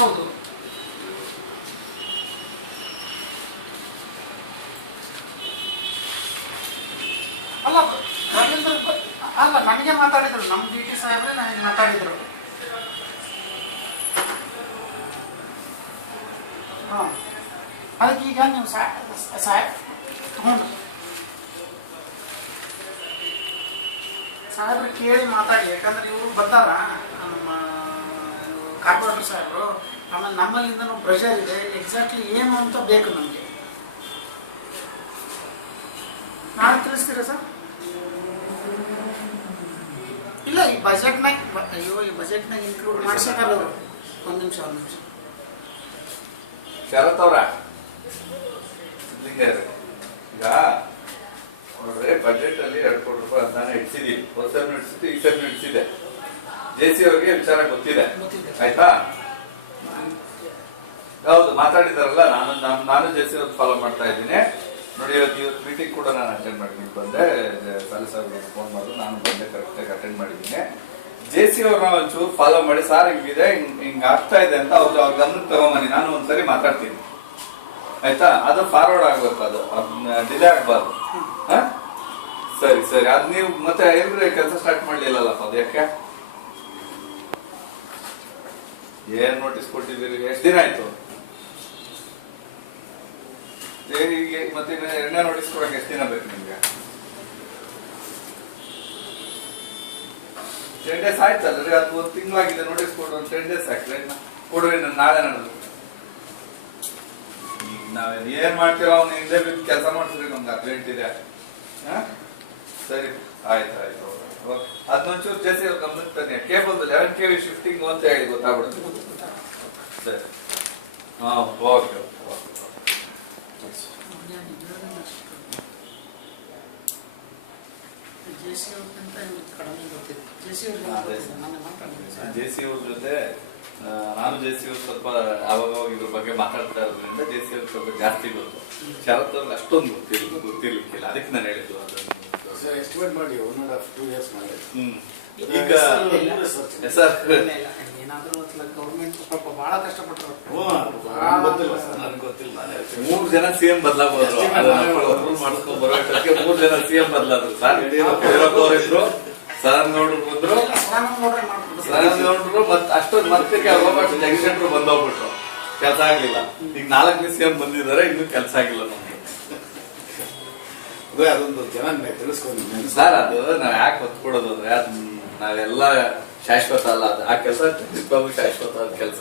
ಹೌದು. ಅಲ್ಲ ರವೀಂದ್ರ ಅಲ್ಲ ನನಗೆ ಮಾತಾಡಿದ್ರು, ನಮ್ಮ ಡಿ ಟಿ ಸಾಹೇಬ್ರೆ ನನಗೆ ಮಾತಾಡಿದ್ರು. ಹಾಂ, ಅದಕ್ಕೆ ಈಗ ನೀವು ಹ್ಞೂ ಸಾಹೇಬ್ರು ಕೇಳಿ ಮಾತಾಡಿ. ಯಾಕಂದ್ರೆ ಇವರು ಬಂದಾರ ನಮ್ಮ ಕಾರ್ಪೊರೇಟರ್ ಸಾಹೇಬರು. ಆಮೇಲೆ ನಮ್ಮಲ್ಲಿಂದನೂ ಪ್ರೆಷರ್ ಇದೆ. ಎಕ್ಸಾಕ್ಟ್ಲಿ ಏನು ಅಂತ ಬೇಕು ನಮಗೆ. ನಾಳೆ ತಿಳಿಸ್ತೀರಾ ಸರ್? ಇಲ್ಲ, ಈ ಬಜೆಟ್ನಾಗ ಈ ಬಜೆಟ್ನಾಗ ಇನ್ಕ್ಲೂಡ್ ಮಾಡ್ಸಕ್ಕಲ್ಲ ಅವರು. ಒಂದು ನಿಮಿಷ ಶರತ್ ಅವ್ರ ಈಗ ನೋಡ್ರಿ, ಬಜೆಟ್ ಅಲ್ಲಿ 2 ಕೋಟಿ ರೂಪಾಯಿ ಅನುದಾನ ಇಡ್ಸಿದೀವಿ. ಹೊಸ ಇಡ್ಸಿದ್ದು ಈ ಸರಿ ಇಡ್ಸಿದೆ. ಜೆಸಿ ಅವ್ರಿಗೆ ವಿಚಾರ ಗೊತ್ತಿದೆ, ಆಯ್ತಾ? ಹೌದು, ಮಾತಾಡಿದಾರಲ್ಲ. ನಾನು ಜೆಸಿ ಅವ್ರಿಗೆ ಫಾಲೋ ಮಾಡ್ತಾ ಇದ್ದೀನಿ. ನೋಡಿ, ಇವತ್ತು ಮೀಟಿಂಗ್ ಕೂಡ ನಾನು ಅಟೆಂಡ್ ಮಾಡಿದ್ದೀನಿ. ಬಂದೆ, ಸಾಲಿ ಸಾಹೇಬ್ರಿಗೆ ಫೋನ್ ಮಾಡಿದ್ರು, ನಾನು ಬಂದೆ, ಕರೆಕ್ಟಾಗಿ ಅಟೆಂಡ್ ಮಾಡಿದ್ದೀನಿ. ಜೆಸಿ ಅವ್ರನ್ನ ಒಂಚೂರು ಫಾಲೋ ಮಾಡಿ, ಸಾರ್ ಹಿಂಗಿದೆ, ಹಿಂಗ್ ಆಗ್ತಾ ಇದೆ ಅಂತ ಅವ್ರ ಗಮನಕ್ಕೆ ತಗೊಂಬನ್ನಿ. ನಾನು ಒಂದ್ಸರಿ ಮಾತಾಡ್ತೀನಿ, ಆಯ್ತಾ? ಅದು ಫಾರ್ವರ್ಡ್ ಆಗ್ಬೇಕು, ಅದು ಡಿಲೇ ಆಗ್ಬಾರ್ದು. ಸರಿ ಸರಿ, ಅದ್ ನೀವು ಮತ್ತೆ ಏನ್ರಿ ಕೆಲಸ ಸ್ಟಾರ್ಟ್ ಮಾಡ್ಲಿಲ್ಲಲ್ಲಪ್ಪ? ಅದು ಯಾಕೆ? ಏನ್ ನೋಟಿಸ್ ಕೊಟ್ಟಿದ್ದೀರಿ? ಎಷ್ಟ್ ದಿನ ಆಯ್ತು? ಮತ್ತೆ 2ನೇ ನೋಟಿಸ್ ಕೊಡಕ್ಕೆ ಎಷ್ಟು ದಿನ ಬೇಕು ನಿಮ್ಗೆ? 10 days ಆಯ್ತಲ್ರಿ? ಅದು 1 ತಿಂಗಳಾಗಿದೆ. ನೋಟಿಸ್ ಕೊಡು, 10 days ಹಾಕ್ರಿ, ಕೊಡ್ರಿ. ನಾಳೆ ನಡೆದು ಈಗ ನಾವೇನ್ ಏನ್ ಮಾಡ್ತೀರೋ ಅವ್ನ ಹಿಂದೆ ಬಿದ್ದು ಕೆಲಸ ಮಾಡ್ತೀರಿ. ನಮ್ಗೆ ಅರ್ಜೆಂಟ್ ಇದೆ. ಸರಿ, ಆಯ್ತು. ಅದನ್ನೊಂಚೂರು ಜೆಸಿ ಅವ್ರು ಗಮನಕ್ಕೆ ತನ್ನಿ. ಕೇಬಲ್ 11 kV ಶಿಫ್ಟಿಂಗ್ ಅಂತ ಹೇಳಿ ಗೊತ್ತಾಗ್ಬಿಡುತ್ತೆ. ಸರಿ, ಹಾ, ಓಕೆ. ಜೆಸಿ ಅವ್ರ ಜೊತೆ ನಾನು ಜೆಸಿ ಅವ್ರು ಸ್ವಲ್ಪ ಅವಾಗ ಇದ್ರ ಬಗ್ಗೆ ಮಾತಾಡ್ತಾ ಇರೋದ್ರಿಂದ ಜೆಸಿ ಅವ್ರು ಸ್ವಲ್ಪ ಜಾಸ್ತಿ ಗೊತ್ತು. ಶರತ್ ಅವ್ರಿಗೆ ಅಷ್ಟೊಂದು ಗೊತ್ತಿರ್ಲಿಕ್ಕಿಲ್ಲ. ಅದಕ್ಕೆ ನಾನು ಹೇಳಿದ್ದು ಅದನ್ನು ಎಸ್ಟಿಮೇಟ್ ಮಾಡಿ 1.5-2 years ಮಾಡಿ. ಈಗ ಸರ್ ಏನಾದ್ರೂ ಗೌರ್ಮೆಂಟ್ ಸ್ವಲ್ಪ ಬಹಳ ಕಷ್ಟಪಟ್ಟರು. ನನ್ಗೆ ಗೊತ್ತಿಲ್ಲ. 3 ಜನ ಸಿಎಂ ಬದಲಾಗೋದ್ರು. ಮಾಡ್ಕೊಂಡ್ ಬರೋಷ್ಟಕ್ಕೆ 3 ಜನ ಸಿಎಂ ಬದಲಾದ್ರು. ಸರ್ ಯಡಿಯೂರಪ್ಪ ಅವರಿದ್ರು, ಸದಾನಂದಗೌಡರು ಬಂದ್ರು, ಸದಾನಂದಗೌಡರು ಅಷ್ಟೊಂದು ಮತ್ತಕ್ಕೆ ಜಗದೀಶ್ ಬಂದೋಗ್ಬಿಟ್ರು. ಕೆಲಸ ಆಗ್ಲಿಲ್ಲ. ಈಗ 4ನೇ ಸಿಎಂ ಬಂದಿದ್ದಾರೆ, ಇನ್ನೂ ಕೆಲಸ ಆಗಿಲ್ಲ ನಮ್ಗೆ. ಅದೊಂದು ಜನ ತಿಳಿಸ್ಕೊಂಡು ಸರ್, ಅದು ನಾವ್ ಯಾಕೆ ಒತ್ತು ಕೊಡೋದು ಅಂದ್ರೆ ನಾವೆಲ್ಲ ಶಾಶ್ವತ ಅಲ್ಲ. ಅದು ಆ ಕೆಲಸ ಶಾಶ್ವತ ಕೆಲಸ.